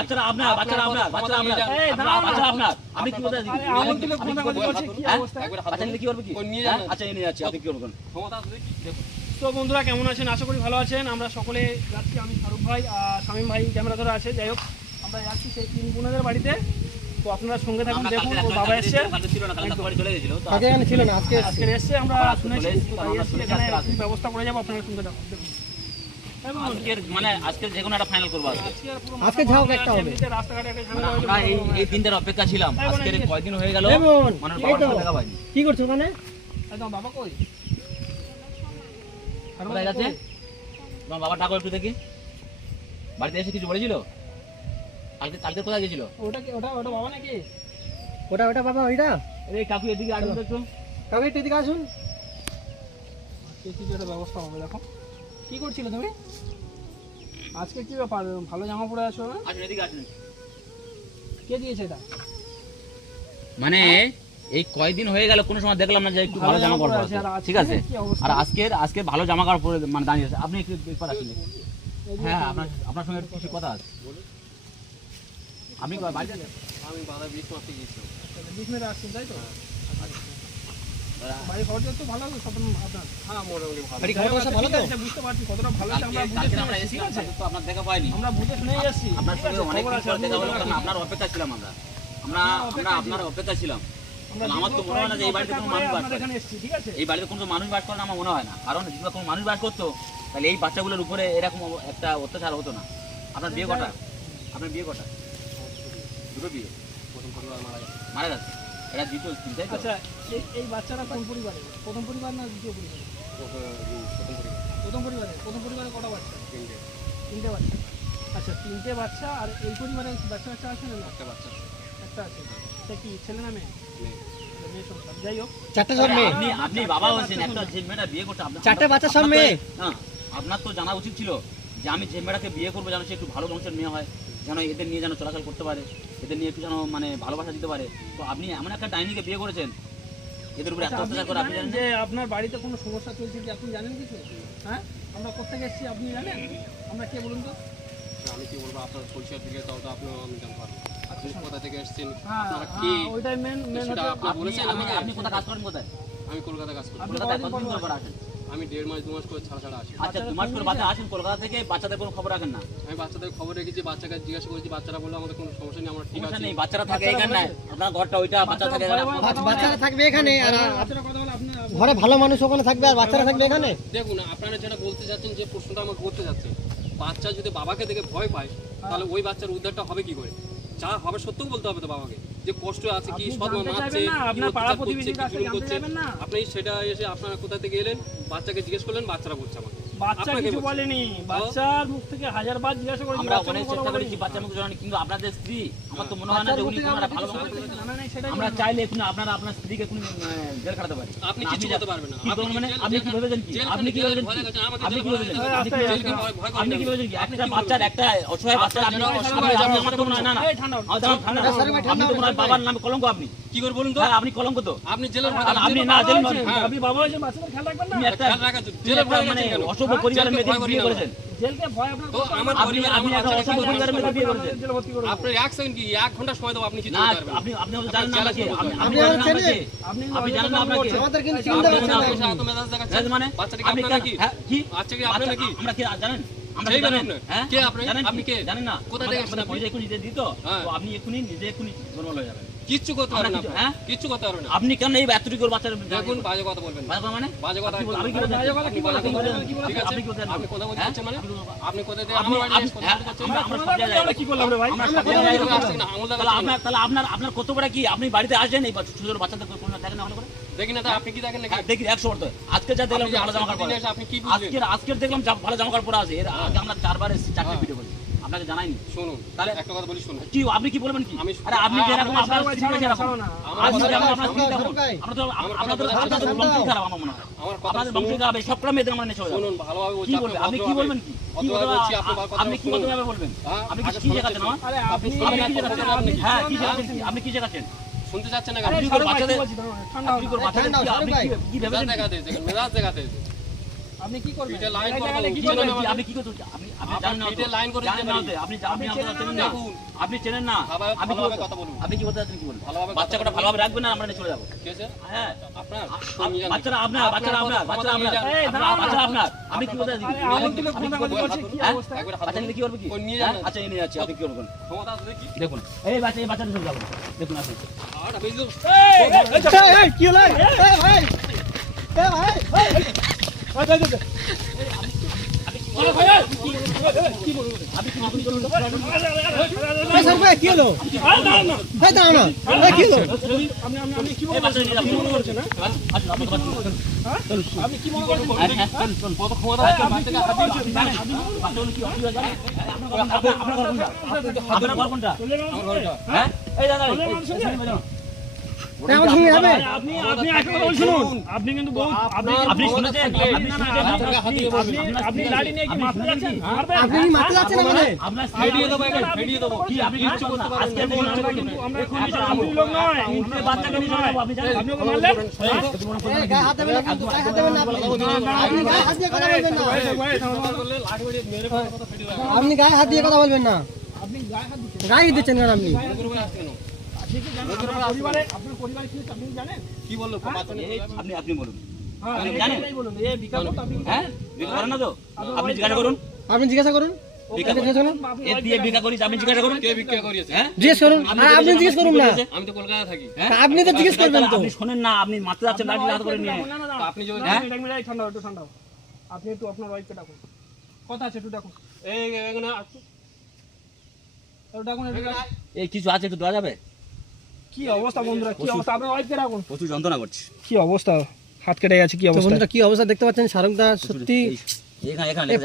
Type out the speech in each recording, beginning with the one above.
বাচ্চারা আপনার বাচ্চারা আপনার বাচ্চারা আপনার। এই, না। বাচ্চারা আপনার। আপনি কি বলতে হ্যাঁ? অবস্থা? আচ্ছা কি করবে কি? নিয়ে হ্যাঁ? যান। আচ্ছা নিয়ে যাচ্ছি। আপনি কি করবেন? ক্ষমতা আছে দেখি, তো বন্ধুরা কেমন আছেন? আশা করি ভালো আছেন। আমরা সকলে যাচ্ছি আমি শাহরুখ ভাই আর শামীম ভাই ক্যামেরা ধরে আছে। যাই হোক আমরা যাচ্ছি সেই তিন বোনদের বাড়িতে। তো আপনারা সঙ্গে থাকুন দেখুন ওর বাবা এসছে। আগে এখানে ছিল না আজকে আজকে এসছে। আমরা শুনেছি। আজকে ব্যবস্থা করে যাব আপনারা সঙ্গে থাকুন আজকের মানে আজকে যে কোনো একটা ফাইনাল করব আজকে আজকে একটা হবে। আমরা এই এই দিনটার অপেক্ষা ছিলাম আজকের কয়দিন হয়ে গেল বাবার দেখা পাইনি কি করছ ওখানে? বাবা কই? আর কোথায় বাবা তোমার বাবা ডাকো একটু দেখি। বাড়িতে এসে কিছু বলেছিল? কালকে কালকে কোথায় গেছিল? ওটা কি ওটা ওটা বাবা নাকি? ওটা ওটা বাবা ওইটা? এই কাকু এদিকে আসুন একটু। কাকু এদিকে আসুন। কিছু একটা ব্যবস্থা হবে দেখো। কি করছিলে তুমি? আজকে কি ব্যাপার? ভালো জামা পরে আছো না? আসুন এদিকে আসুন। কে দিয়েছে এটা? মানে এই কয়দিন হয়ে গেল কোনো সময় দেখলাম না যে একটু ভালো জামা কাপড় আছে, আর আজকে ঠিক আছে আর আজকের আজকে ভালো জামা কাপড় পরে মানে দাঁড়িয়ে আছে। আপনি একটু একবার আসুন হ্যাঁ আপনার আপনার সঙ্গে কিছু কথা আছে। কয় বাড়িতে? আমি বাধা বিষ মারতে গিয়েছিলাম। বিশ মিনিট আসছেন তাই তো? হ্যাঁ। বাড়ির তো ভালো হবে সব আপনার হ্যাঁ মোটামুটি ভালো। বাড়ি খাওয়া ভালো তো? বুঝতে পারছি কতটা ভালো আছে আমরা কালকে- বুঝে কালকে শুনে আমরা এসেছি, আছে? তো আপনার দেখা পাইনি আমরা বুঝে শুনে যাচ্ছি আপনার সঙ্গে অনেক দিন পর দেখা হলো কারণ আপনার অপেক্ষা ছিলাম আমরা। আমরা আমরা আমরা আপনার অপেক্ষা ছিলাম। আমার তো মনে হয় না যে এই বাড়িতে কোনো মানুষ বাস করে। এখানে এসেছি ঠিক আছে? এই বাড়িতে কোনো মানুষ বাস করে না আমার মনে হয় না। কারণ যদি কোনো মানুষ বাস করতো তাহলে এই বাচ্চাগুলোর উপরে এরকম একটা অত্যাচার হতো না। আপনার বিয়ে কটা? আপনার বিয়ে কটা? দুটো বিয়ে। প্রথম মারা গেছে। মারা যাচ্ছে এটা দ্বিতীয় স্ত্রী তাই আচ্ছা এই বাচ্চারা কোন পরিবারে প্রথম পরিবার না দ্বিতীয় পরিবারে? প্রথম প্রথম পরিবার প্রথম পরিবারে প্রথম পরিবারে কটা বাচ্চা? তিনটে। তিনটে বাচ্চা। আচ্ছা তিনটে বাচ্চা আর এই পরিবারে বাচ্চা বাচ্চা আছে না? একটা বাচ্চা একটা আছে। সে কি ছেলে না মেয়ে? মেয়ে। মেয়ে সংসার যাই হোক। চারটে সব মেয়ে? আপনি আপনি বাবা হচ্ছেন একটা যে মেয়েটা বিয়ে করতে আপনার চারটে বাচ্চা সব তো- মেয়ে? না আপনার তো জানা উচিত ছিল যে আমি যে মেয়েটাকে বিয়ে করব যেন সে একটু ভালো বংশের মেয়ে হয়। যেন এদের নিয়ে যেন চলাচল করতে পারে এদের নিয়ে একটু যেন মানে ভালোবাসা দিতে পারে। তো আপনি এমন একটা ডাইনিকে বিয়ে করেছেন এদের উপরে এত আচ্ছা, আপনি অত্যাচার কি করে আপনি জানেন জানেন যে আপনার বাড়িতে কোনো সমস্যা চলছে কি? আপনি জানেন কিছু? হ্যাঁ? আমরা কোথেকে এসেছি আপনি জানেন? আমরা কে বলুন তো? আমি কি বলব আপনার পরিচয় দিলে তাও তো আপনিও আমি জানতে পারব। আপনি কোথা থেকে এসেছেন? হ্যাঁ আপনারা কি? হ্যাঁ, ওইটাই মেন মেন আপনি বলেছেন আপনি- আপনি কোথায় কাজ করেন কোথায়? আমি কলকাতা কাজ করি। আপনি কলকাতায় কতদিন পর আসেন আমি দেড় মাস দু মাস করে ছাড়া ছাড়া আসি আচ্ছা দু মাস করে বাচ্চা আসেন কলকাতা থেকে বাচ্চাদের কোনো খবর রাখেন না? আমি বাচ্চাদের খবর রেখেছি বাচ্চাকে জিজ্ঞাসা করেছি বাচ্চারা বলল আমাদের কোনো সমস্যা নেই আমরা ঠিক আছে। নেই বাচ্চারা থাকে এখানে নাই আপনার ঘরটা ওইটা বাচ্চা থাকে বাচ্চারা থাকবে এখানে আর ঘরে ভালো মানুষ ওখানে থাকবে আর বাচ্চারা থাকবে এখানে? দেখুন আপনারা যেটা বলতে চাচ্ছেন যে প্রশ্নটা আমাকে করতে যাচ্ছেন বাচ্চা যদি বাবাকে দেখে ভয় পায় তাহলে ওই বাচ্চার উদ্ধারটা হবে কি করে? যা হবে সত্যও বলতে হবে তো বাবাকে। যে কষ্ট আছে কি আপনি সৎ মারছে আপনার পাড়া? আপনি সেটা এসে আপনারা কোথা থেকে এলেন বাচ্চাকে জিজ্ঞেস করলেন বাচ্চারা বলছে আমাকে বাচ্চা কিছু। বলেনি। বাচ্চার মুখ থেকে হাজার বার জিজ্ঞাসা করেছি আমরা বাচ্চা অনেক কোনো কথা চেষ্টা করেছি বলেনি। বাচ্চা মুখ জড়ানো কিন্তু আপনাদের স্ত্রী আমার তো মনে হয় না যে উনি কোনো একটা ভালো বংশের ছেলে। না, না, না, সেটাই আমরা বললাম। চাইলে এখন আপনারা আপনার স্ত্রীকে এখন জেল খাটাতে পারি। আপনি না, কিছু করতে পারবেন না। কি মানে আপনি কি ভেবেছেন কি? আপনি কি ভেবেছেন কি? আপনি কি ভেবেছেন? আপনি কি ভেবেছেন? আপনি কি একটা বাচ্চার একটা অসহায় বাচ্চার আপনি না না ঠান্ডা ঠান্ডা বাবার নামে কলঙ্ক আপনি। কি করে বলুন তো? হ্যাঁ আপনি কলঙ্ক তো। আপনি জেলের আপনি না জেল বাবা আপনি বাবা হয়েছে বাচ্চাদের খেয়াল রাখবেন না? একটা খেয়াল রাখার জন্য। তুমি জেলের ভয় মানে অসভ্য হ্যাঁ? পরিবারের করি বিয়ে করেছেন। জেলকে ভয় আপনার তো আমার পরিবার, আপনি একটা বাচ্চাকে অসভ্য পরিবারের মেয়েকে বিয়ে করেছেন। আপনার এক সেকেন্ড কি এক ঘণ্টা সময় দেবো আপনি কিছু করতে পারবেন আপনি আপনি জানেন না করব। আপনি জানেন আপনি আপনি জানেন না আপনাকে আমাদের কিন্তু চিন্তা হচ্ছে না? এত মেজাজ দেখাচ্ছেন মানে বাচ্চাটা কি? আপনার হ্যাঁ কি? কি আপনার বাচ্চা- নাকি আমরা কি জানেন? আমরা কি জানেন? হ্যাঁ কে আপনি? কে? জানেন না। কোথা থেকে আপনি? দিয়ে দিত হ্যাঁ। তো আপনি এখনই নিজে এখনই নরমাল হয়ে। যাবেন কিচ্ছু করতে না হ্যাঁ? কিচ্ছু করতে না আপনি কেন এই বাচ্চার দেখুন বাজে কথা বলবেন বাজে কথা মানে বাজে কথা কি? বাজে কথা কি বলেন? ঠিক আছে আপনি বলছেন? আপনি হ্যাঁ? মানে আপনি থেকে আমার বাড়ি? আমরা- কি করলাম রে ভাই আমরা। আসছেন না, আপনার তাহলে আপনার আপনার কর্তব্যটা কি আপনি বাড়িতে আসেন এই ছোট ছোট বাচ্চাদের কোনো দেখেন না করে দেখি না আপনি কি দেখেন নাকি হ্যাঁ, দেখি একশো বার তো। আজকে যা দেখলাম ভালো জামা কাপড় পরে। আপনি কি বুঝলেন? আজকের আজকের দেখলাম ভালো জামা কাপড় পরে আছে এর আগে আমরা চারবার এসেছি চারটে। ভিডিও করি আপনাকে জানাইনি। শুনুন তাহলে- একটা কথা বলি শুনুন। কি আপনি কি বলবেন কি? আরে আপনি যেরকম আপনার সবাই স্ত্রী ছাড়ো না, যেরকম আপনি বলুন, আপনার স্ত্রী শান্ত দেখুন ভাই। তো আপনাদের বলুন, আপনাদের বংশ খারাপ আমার মনে হয়। আমার কথা আপনাদের বংশ খারাপ এই সবকটা মেয়েদের মানে যাবে। শুনুন ভালোভাবে বলছি কি বলবেন আপনি কি বলবেন কি? কি বলবেন? বলছি আপনি আপনি কি। বলতে বলবেন? হ্যাঁ, আপনি কি আমার? আরে আপনি আপনি আপনি কি শেখাচ্ছেন আপনি কি- হ্যাঁ কি আপনি- কি? আপনি কি শেখাচ্ছেন শুনতে চাচ্ছেন না ভাই, বাচ্চাদের- ঠান্ডা আপনি বাচ্চাদের কি- আপনি মেজাজ ভেবেছেন কি? দেখাতে মেজাজ দেখাতে। আপনি কি করবেন পিঠে লাইন কি করবেন কি- আপনি কি করতে আপনি আপনি আপনার জানেন না পিঠে তো? লাইন করে জানেন না? আপনি আপনি আপনি আমাদের চেনেন না? আপনি চেনেন না আপনি কি কথা বলুন। আপনি কি বলতে চাচ্ছেন কি বলুন ভালোভাবে বাচ্চাটা। ভালোভাবে রাখবেন না আমরা নিয়ে চলে যাব ঠিক আছে হ্যাঁ আপনার। বাচ্চারা আপনার বাচ্চারা আপনার বাচ্চারা আপনার এই, আপনার- আপনার আপনি কি বলতে তুলে আপনি কি খুঁদাখুঁদি করবেন? করছে, কি হ্যাঁ? অবস্থা? একবার হাত আচ্ছা। কি করবে কি নিয়ে হ্যাঁ? যান। আচ্ছা নিয়ে যাচ্ছি আপনি কি করবেন ক্ষমতা আছে দেখি দেখুন এই বাচ্চা এই বাচ্চাটা চলে যাবেন দেখুন আপনি আর আমি তো এই, এই, কি হলো এই, ভাই, এই, ভাই, মনে মনে হ্যাঁ? হ্যাঁ? মনে হ্যাঁ হ্যাঁ মনে আপনার ঘর কোনটা। হ্যাঁ এই দাদা আপনি আপনি শুনুন আপনি কিন্তু বহু আপনি আপনি শুনেছেন আপনি না, না, শুনেছেন আপনি- আপনি- হাতিয়ে আপনি আপনি লাঠি নিয়ে কি মারতে যাচ্ছেন আপনি কি মারতে যাচ্ছেন আমাদের আপনার ফেডিয়ে দেবো এখানে, ফেডিয়ে দেবো। কি আপনি কিচ্ছু করতে পারেন আজকে আজকে বলুন, আমরা কিন্তু আমরা লোক নয় হিন্দু বাচ্চাকে নিয়ে যাব আপনি জানেন আপনি ওকে মারলেন হ্যাঁ? এই, গায়ে হাত দেবেন না কিন্তু, গায়ে হাত দেবেন না আপনি। গায়ে হাত দিয়ে কথা বলবেন না। আপনি গায়ে হাত দিয়ে কথা বলবেন না আপনি গায়ে হাত দিচ্ছেন গায়ে দিচ্ছেন কেন আপনি আপনি কি বলল বলুন হ্যাঁ হ্যাঁ জিজ্ঞাসা করুন আপনি জিজ্ঞাসা করুন বিকা জিজ্ঞাসা করুন আপনি এর দিয়ে বিকা করিস আপনি জিজ্ঞাসা করুন কে ভিক্ষা করিয়েছে হ্যাঁ জিজ্ঞেস করুন আর আপনি জিজ্ঞেস করুন না আমি তো কলকাতা থাকি হ্যাঁ? আপনি তো জিজ্ঞেস করবেন তো শোনেন না আপনি মারতে যাচ্ছেন লাঠি হাত করে নিয়ে না, না, না। আপনি একটু আপনি একটু আপনার ওয়াইফকে ডাকুন কথা আছে একটু ডাকুন এই ডাকুন। এই কিছু আছে একটু দেওয়া যাবে কি অবস্থা বন্ধুরা? কি অবস্থা? আপনার ওয়াইফকে ডাকুন। প্রচুর যন্ত্রণা করছে। কি অবস্থা? হাত কেটে গেছে কি অবস্থা? বন্ধুরা কি অবস্থা দেখতে পাচ্ছেন? শাহরুখদা সত্যি?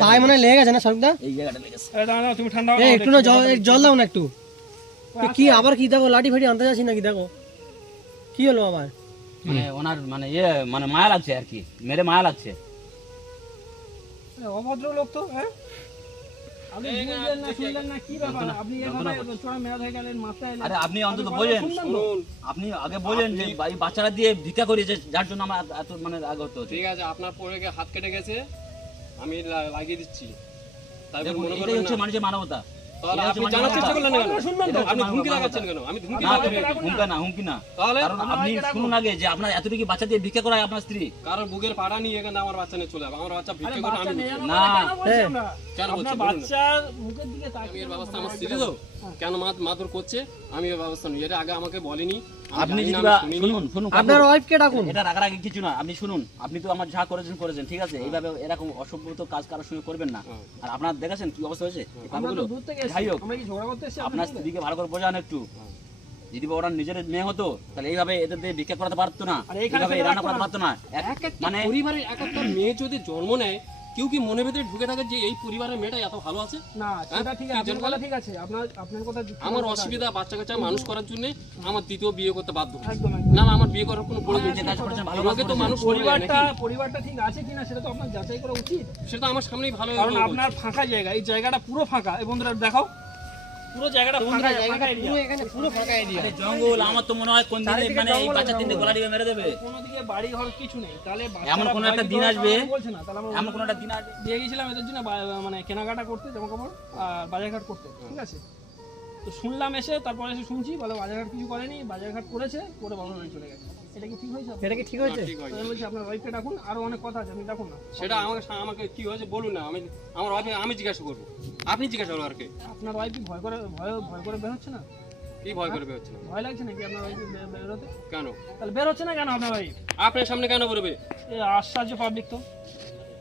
পায়ে মনে লেগে গেছে না শাহরুখদা এই জায়গাটা লেগেছে এই দাঁড়াও, দাঁড়াও, তুমি ঠান্ডা একটু না জল দাও না একটু। কি আবার কি দেখো লাঠি ফাটি আনতে যাচ্ছি নাকি দেখো? কি হলো আবার? মানে ওনার মানে ইয়ে মানে মায়া লাগছে আর কি। মেরে মায়া লাগছে। অভদ্র লোক তো হ্যাঁ? আরে আপনি অন্তত আপনি বোঝেন শুনুন। আপনি আগে বলেন যে বাচ্চারা দিয়ে ভিক্ষা করিয়েছে যার জন্য আমার এত মানে আগত ঠিক আছে আপনার পরে হাত কেটে গেছে আমি লাগিয়ে দিচ্ছি। মনে হচ্ছে মানুষের মানবতা। আপনি জানার চেষ্টা করলেন কেন? শুনবেন তো? আপনি এটা লাগাচ্ছেন কেন? আমি ধুমকি লাগাচ্ছি। রাখুন না। হুমকি না। তাহলে কারণ আপনি শুনুন আগে যে আপনার এতটুকু বাচ্চা দিয়ে ভিক্ষা করায় আপনার স্ত্রী। কারণ বুকের পাড়া নিয়ে এখানে আমার বাচ্চা নিয়ে চলে যাবে। আমার বাচ্চা ভিক্ষা করে আমি না। কেন বলছি হ্যাঁ। বাচ্চার মুখের দিকে তাকিয়ে ব্যবস্থা আমার স্ত্রী তো? কেন মা- মারধর করছে? আমি ব্যবস্থা নিই। এটা আগে আমাকে বলেনি। আপনি যদি শুনিনি। শুনুন আপনার ওয়াইফকে ডাকুন। এটা রাগারাগি কিছু না। আপনি শুনুন। আপনি তো আমার যা করেছেন করেছেন ঠিক আছে? এইভাবে এরকম অসভ্যত কাজ কারোর সঙ্গে করবেন না। হ্যাঁ। আর আপনার দেখেছেন কি অবস্থা হয়েছে? এই আমরা তো দূর থেকে যাই এসেছি। হোক আমরা কি ঝগড়া করতে এসেছি আপনার আপনার স্ত্রীকে ভালো করে বোঝান একটু। হ্যাঁ। যদি ওরা নিজের মেয়ে হতো তাহলে এইভাবে এদের দিয়ে ভিক্ষা করাতে পারতো না। এইভাবে রান্না করাতে পারতো না। মানে পরিবারের এক একটা মেয়ে যদি জন্ম নেয় কেউ কি মনে ভেতরে ঢুকে থাকে যে এই পরিবারের মেয়েটা এত ভালো আছে? না সেটা ঠিক আছে আপনার কথা ঠিক আছে আপনার আপনার কথা আমার অসুবিধা বাচ্চা কাচ্চা মানুষ করার জন্য আমার দ্বিতীয় বিয়ে করতে বাধ্য। একদম না না আমার বিয়ে করার কোনো প্রয়োজন নেই। কাজ আমাকে তো মানুষ পরিবারটা পরিবারটা ঠিক আছে কিনা সেটা তো আপনার যাচাই করা উচিত। সেটা আমার সামনেই ভালো কারণ আপনার ফাঁকা জায়গা এই জায়গাটা পুরো ফাঁকা। এই বন্ধুরা দেখাও। পুরো জায়গাটা ফাঁকা ফাঁকা পুরো এখানে পুরো ফাঁকা এরিয়া জঙ্গল আমার তো মনে হয় কোন দিনে মানে এই বাচ্চা তিনটে গলা দিয়ে মেরে দেবে। কোনো দিকে বাড়ি ঘর কিছু নেই তাহলে এমন কোনো একটা দিন আসবে, বলছে না তাহলে আমরা এমন কোন একটা দিন আসবে। দিয়ে গেছিলাম এদের জন্য মানে কেনাকাটা করতে জামা কাপড় আর বাজারঘাট করতে ঠিক আছে? তো শুনলাম এসে তারপরে এসে শুনছি বলে বাজারঘাট কিছু করেনি বাজারঘাট করেছে করে বাড়ি চলে গেছে। এটা কি ঠিক হয়েছে? কি ঠিক হয়েছে? ঠিক আমি বলছি আপনার ওয়াইফকে ডাকুন আরও অনেক কথা আছে আপনি ডাকুন না। সেটা আমাকে আমাকে কি হয়েছে বলুন না আমি আমার ওয়াইফ আমি জিজ্ঞাসা করব। আপনি জিজ্ঞাসা করব আর কে। আপনার ওয়াইফ কি ভয় করে ভয় ভয় করে বের হচ্ছে না? কি ভয় করবে হচ্ছে না? ভয় লাগছে নাকি আপনার ওয়াইফ কেন? তাহলে বের হচ্ছে না কেন আপনার ওয়াইফ আপনার সামনে কেন বেরোবে? এই আশ্চর্য পাবলিক তো।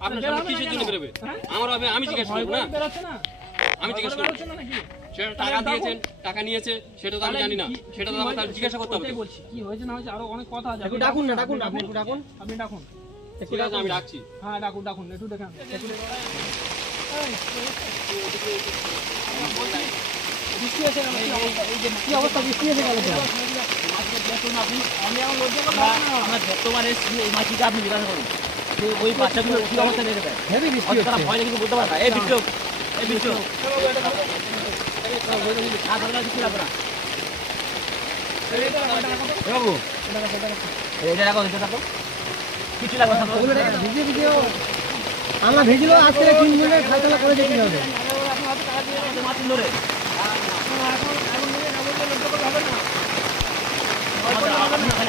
আপনার বের সামনে হবে কিসের জন্য বেরোবে? হ্যাঁ? আমার ওয়াইফ আমি জিজ্ঞাসা করব করে না? আমি জিজ্ঞাসা করে করব। না নাকি? সেটা টাকা দিয়েছেন টাকা নিয়েছে সেটা তো আমি জানি না সেটা তো আমাকে জিজ্ঞাসা করতে হবে বলছি। কি হয়েছে না হয়েছে? আরও অনেক কথা আছে। একটু আপনি ডাকুন না ডাকুন ডাকুন একটু ডাকুন। আপনি ডাকুন। ঠিক আছে আমি ডাকছি। হ্যাঁ ডাকুন ডাকুন একটু দেখান। এই, বৃষ্টি এসে কি অবস্থা? যে কি অবস্থা? বৃষ্টি এসে গেল তো আমি এখন লজ্জা করব আমরা- না। আমরা বর্তমানে এই আপনি জিজ্ঞাসা করুন। ওই বাচ্চাগুলো কি অবস্থা রেখে দেয় ভয় দেখে বলতে পারে না। এই বিদ্যুৎ এই বিদ্যুৎ আমরা ভেজিলো আজকে তিন মিনিটের খাতলা করে দিতে হবে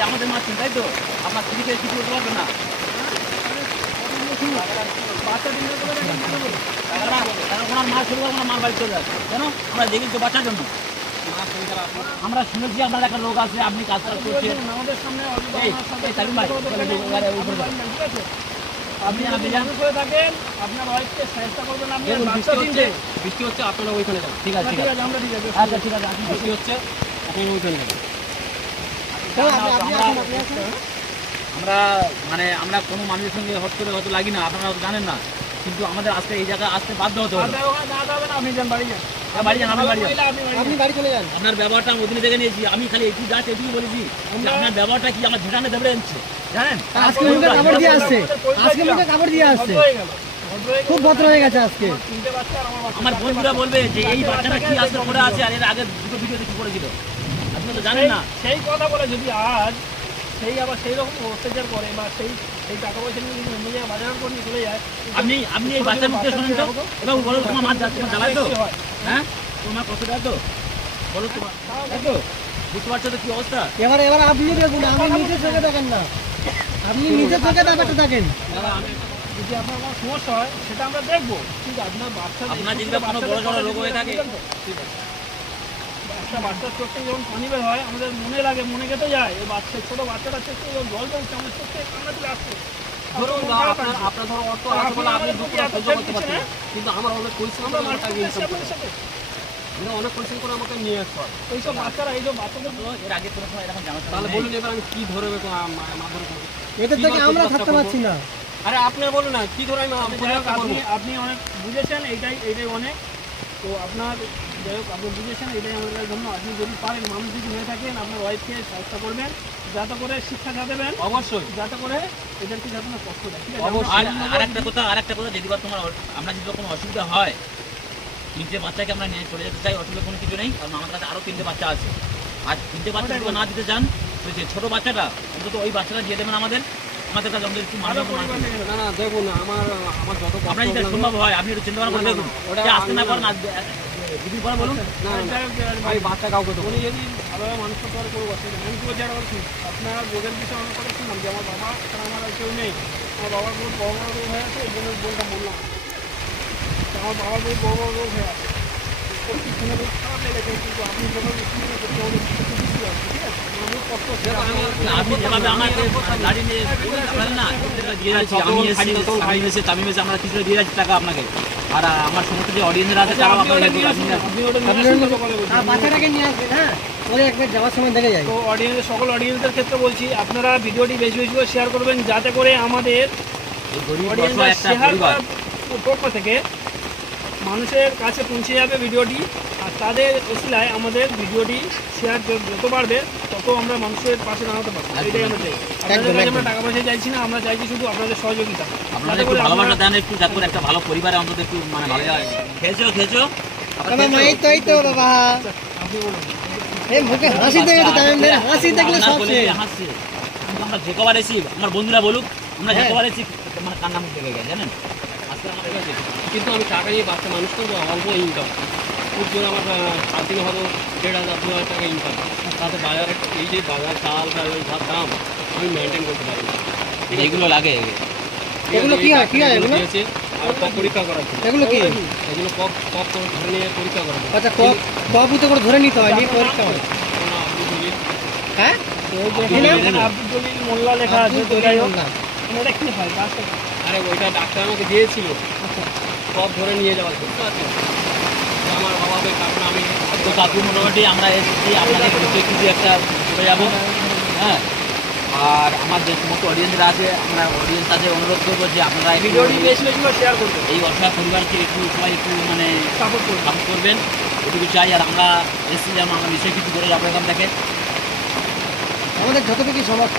আমাদের- মাছ তাই তো? আপনার স্ত্রীকে কিছু করতে পারবেন না? আমরা দেখি বাচ্চার জন্য আমরা শুনেছি আপনার একটা রোগ আছে আপনি কাজ কাজ করছেন আমাদের সামনে। আপনি আপনি থাকেন আপনার ওয়াইফকে চেষ্টা করবেন আপনি বৃষ্টি হচ্ছে। বৃষ্টি হচ্ছে আপনারা ওইখানে যান। ঠিক আছে ঠিক আছে আমরা ঠিক আছে আচ্ছা ঠিক আছে বৃষ্টি হচ্ছে আপনারা ওইখানে যান। আমরা মানে আমরা কোনো মানুষের সঙ্গে হট করে হয়তো লাগি না আপনারা হয়তো জানেন না। কিন্তু আমাদের আজকে এই জায়গায় আসতে বাধ্য হতে হবে। আপনি যান বাড়ি যান। হ্যাঁ, বাড়ি যান আপনি বাড়ি যান। আপনি বাড়ি আপনি যান। বাড়ি চলে যান। আপনার ব্যবহারটা আমি দেখে নিয়েছি আমি খালি একটু যাচ্ছি এটুকু বলেছি। আপনার ব্যবহারটা কি আমার ঝেঁটানে দেবে আনছে জানেন? আজকে মুখে কাপড় দিয়ে আসছে। আজকে মুখে কাপড় দিয়ে আসছে। ভদ্র গেল। ভদ্র গেল। খুব ভদ্র হয়ে গেছে আজকে। তিনটে বাচ্চা আর আমার বন্ধুরা বলবে যে এই বাচ্চাটা কি আজকে পড়ে আছে? আর এর আগে দুটো ভিডিওতে কি করেছিল আপনি তো জানেন না। সেই কথা বলে যদি আজ সেই আবার সেই রকম অত্যাচার করে বা সেই সেই টাকা পয়সা নিয়ে যদি অন্য জায়গায় বাজার করে চলে যায় আপনি আপনি এই বাচ্চার মুখে শোনেন তো। এবার বলো তোমার মাছ যাচ্ছে জ্বালায় তো? হ্যাঁ। তোমার দেয় তো বলো তোমার তো বুঝতে পারছ তো কি অবস্থা? এবার এবার আপনি দেখুন আপনি নিজের চোখে দেখেন না। আপনি নিজের চোখে ব্যাপারটা দেখেন যদি আপনার কোনো সমস্যা হয় সেটা আমরা দেখব। কিন্তু আপনার বাচ্চা আপনার যদি কোনো বড় সড়ো রোগ হয়ে থাকে একটা বাচ্চার চোখ থেকে যখন পানি বের হয় আমাদের মনে লাগে মনে কেটে যায় এই বাচ্চা ছোট বাচ্চাটার চোখ থেকে যখন জল বেরোচ্ছে আমার চোখ থেকে কান্না চলে আসছে। ধরুন তখন খারাপ আপনার ধরো অর্থ আছে বলে আপনি দুঃখটা সহ্য করতে পারছেন। কিন্তু আমার অনেক পরিশ্রম আমরা করে মারতে টাকা এসেছি ইনকাম আপনাদের সাথে। করে অনেক পরিশ্রম করে আমাকে নিয়ে আসতে হয় এইসব বাচ্চারা এইসব বাচ্চাদের এর আগে কোনো সময় এরকম জানা তাহলে বলুন এবার আমি কি ধরে মাধ্যমে করব থেকে আমরা থাকতে পারছি না। আরে আপনি বলুন না কি ধরে আমি? আপনি অনেক বুঝেছেন এইটাই এইটাই অনেক। তো আপনার যাই হোক আপনি বুঝেছেন এটাই আমাদের জন্য। আপনি যদি পারেন মানুষ যদি হয়ে থাকেন আপনার ওয়াইফকে চেষ্টা করবেন যাতে করে শিক্ষা যা দেবেন অবশ্যই। যাতে করে এদেরকে যাতে না কষ্ট দেয়। ঠিক আছে আর একটা কথা আর একটা কথা যদি বা তোমার আমরা যদি কোনো অসুবিধা হয় তিনটে বাচ্চাকে আমরা নিয়ে চলে যেতে চাই অসুবিধা কোনো কিছু নেই কারণ আমাদের কাছে আরও তিনটে বাচ্চা আছে। আর তিনটে বাচ্চা যদি না দিতে চান তো যে ছোটো বাচ্চাটা অন্তত ওই বাচ্চাটা দিয়ে দেবেন আমাদের। আমাদের কাছে আমাদের একটু মানুষ না না দেখুন আমার আমার যত আপনার যদি সম্ভব হয় আপনি একটু চিন্তা ভাবনা করে দেখুন আসতে না পারেন দুদিন বলুন। হোক, যাই হোক, আমি বাচ্চা কাউকে দেবো উনি যদি ভালোভাবে মানুষ করতে পারে কোনো অসুবিধা নেই। আমি কি বলছি একটা আপনার রোগের বিষয়ে অনেক কথা শুনলাম যে আমার বাবা ছাড়া আমার আর কেউ নেই। আমার বাবার বহুত বড় বড় রোগ হয়ে আছে এই জন্য বোনটা বললাম। আমার বাবার বহুত বড় বড় রোগ হয়ে আছে। সত্যি শুনে খুব খারাপ লেগেছে কিন্তু আপনি যেভাবে শুনে করতে আমাদের একটু বুঝতে পারছি ঠিক আছে? আমার কষ্ট আপনি যেভাবে আমাকে গাড়ি নিয়ে না দিয়ে যাচ্ছি। আমি আমি এসে তামিম এসে আমরা কিছুটা দিয়ে যাচ্ছি টাকা আপনাকে। আর আমার সমস্ত যে অডিয়েন্সরা আছে তারাও আপনি নিয়ে বাচ্চাটাকে আসবেন হ্যাঁ। ওই একবার যাওয়ার সময় দেখে যাই। তো অডিয়েন্স সকল অডিয়েন্সের ক্ষেত্রে বলছি আপনারা ভিডিওটি বেশি বেশি করে শেয়ার করবেন যাতে করে আমাদের শেয়ার পক্ষ থেকে মানুষের কাছে পৌঁছে যাবে ভিডিওটি। আর তাদের ওসিলায় আমাদের ভিডিওটি শেয়ার যত বাড়বে তত আমরা মানুষের পাশে দাঁড়াতে পারব। এটাই আমরা চাই আপনাদের কাছে আমরা টাকা পয়সা চাইছি না আমরা চাইছি শুধু আপনাদের সহযোগিতা। আপনারা যাতে একটু করে ভালোবাসা দেন একটু যাতে একটা ভালো পরিবারে অন্তত একটু মানে ভালো খেয়েছো খেয়েছো? আপনি বলুন। মুখে হাসি দেখে ভাইয়ের হাসি দেখলে সব আমরা যে কবার এসি আমার বন্ধুরা বলুক আমরা যে হ্যাঁ। কবার এসি মানে কান্না মুখ দেখে গেছে জানেন? আমাদের কাছে কিন্তু আমি টাকা নিয়ে বাচ্চা মানুষ করব অল্প ইনকাম খুব জোর আমার আহ, সাত দিনে হয়তো দেড় হাজার দু হাজার টাকা ইনকাম তাতে বাজারে এই যে বাজার চাল ডাল যা দাম আমি মেনটেন করতে পারি। ঠিক আছে? এগুলো লাগে এগুলো কি হয়? কি হয় এগুলো? আর কপ পরীক্ষা করার জন্য। এগুলো কি এগুলো কপ কপ ধরে নিয়ে পরীক্ষা করার আচ্ছা কপ কপুতে করে ধরে নিতে হয় নিয়ে পরীক্ষা হয় হ্যাঁ আব্দুল মোল্লা লেখা আছে কি হয়? আরে ওইটা ডাক্তার আমাকে দিয়েছিল। সব ধরে নিয়ে যাওয়ার জন্য। বুঝতে পারছেন? আমার অভাবে কারণ আমি তো কাকু মোটামুটি আমরা এসেছি আপনাদের কিছু কিছু একটা চলে যাব। হ্যাঁ? আর আমার যে সমস্ত অডিয়েন্সরা আছে আমরা অডিয়েন্স আছে অনুরোধ করব যে আপনারা একটু ভিডিওটি বেশি বেশি করে শেয়ার করবেন। এই অসহায় পরিবারকে একটু সবাই একটু মানে সাপোর্ট করবেন। সাপোর্ট করবেন। এটুকু চাই আর আমরা এসেছি যেন আমরা নিশ্চয়ই কিছু করে যাব এখান থেকে। আমাদের যতটুকু সমর্থ।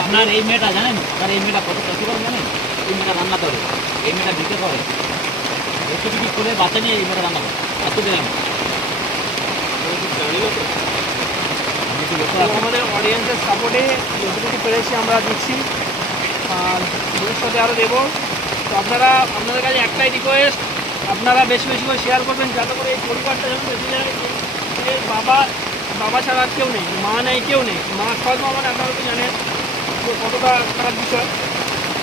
আপনার এই মেয়েটা জানেন? আপনার এই মেয়েটা কত করে জানেন? এই মেয়েটা রান্না করে, এই মেয়েটা দিতে করে। একটু কিছু করে বাচ্চা নিয়ে এই মেয়েটা রান্না করে। এত রাখবেন আমাদের অডিয়েন্সের সাপোর্টে যতটুকু পেরেছি, আমরা দিচ্ছি। আর ভবিষ্যতে আরও দেবো। তো আপনারা, আপনাদের কাছে একটাই রিকোয়েস্ট আপনারা বেশি বেশি করে শেয়ার করবেন, যাতে করে এই পরিবারটা যেন বেঁচে যায় বাবা বাবা ছাড়া আর কেউ নেই, মা নেই, কেউ নেই। মা সৎ মা মানে আপনারা তো জানেন তো কতটা খারাপ বিষয়।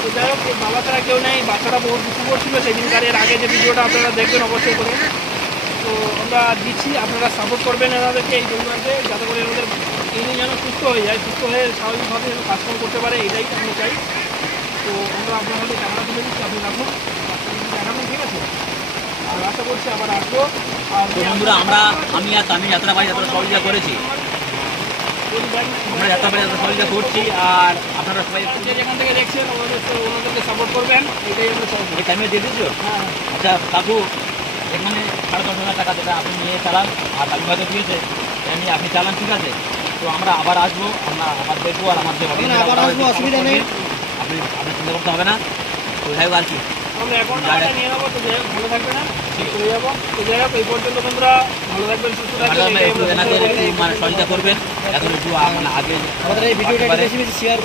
তো যাই হোক, এই বাবা ছাড়া কেউ নেই বাচ্চারা বহু দুঃখ করছিল সেই দিনকার এর আগে যে ভিডিওটা আপনারা দেখবেন অবশ্যই করে। তো আমরা দিচ্ছি, আপনারা সাপোর্ট করবেন এনাদেরকে এই পরিবারকে, যাতে করে এনাদের ইনি যেন সুস্থ হয়ে যায়, সুস্থ হয়ে স্বাভাবিকভাবে যেন কাজকর্ম করতে পারে, এটাই আমরা চাই। তো আমরা আপনার হাতে ক্যামেরা তুলে দিচ্ছি, আপনি রাখুন আপনি দেখাবেন ঠিক আছে আর আশা করছি আবার আসব। আর বন্ধুরা আমরা আমি আর তামিল যাত্রা বাড়ি যাত্রা সহযোগিতা করেছি। আমরা যাত্রা বাড়ি যাত্রা সহযোগিতা করছি আর আপনারা সবাই যেখান থেকে দেখছেন ওনাদের ওনাদেরকে সাপোর্ট করবেন। এটাই আমরা এই টাইমে দিয়ে দিয়েছ? হ্যাঁ। আচ্ছা কাকু এখানে সাড়ে দশ হাজার টাকা যেটা আপনি নিয়ে চালান আর কাকু হয়তো দিয়েছে এমনি আপনি চালান ঠিক আছে? তো আমরা আবার আসব আমরা আবার দেখব আর আমার যে audience আবার আসব, অসুবিধা নেই। আপনি আপনার চিন্তা করতে হবে না। তো যাই আর কি। আমরা টাকাটা নিয়ে নেব তো ভালো থাকবে না? চলে যাব। তো যাই হোক এই পর্যন্ত তোমরা ভালো থাকবেন সুস্থ থাকবেন এনাদের। মানে সহযোগিতা করবেন। এখন একটু মানে আগে আমাদের এই ভিডিওটা বেশি বেশি শেয়ার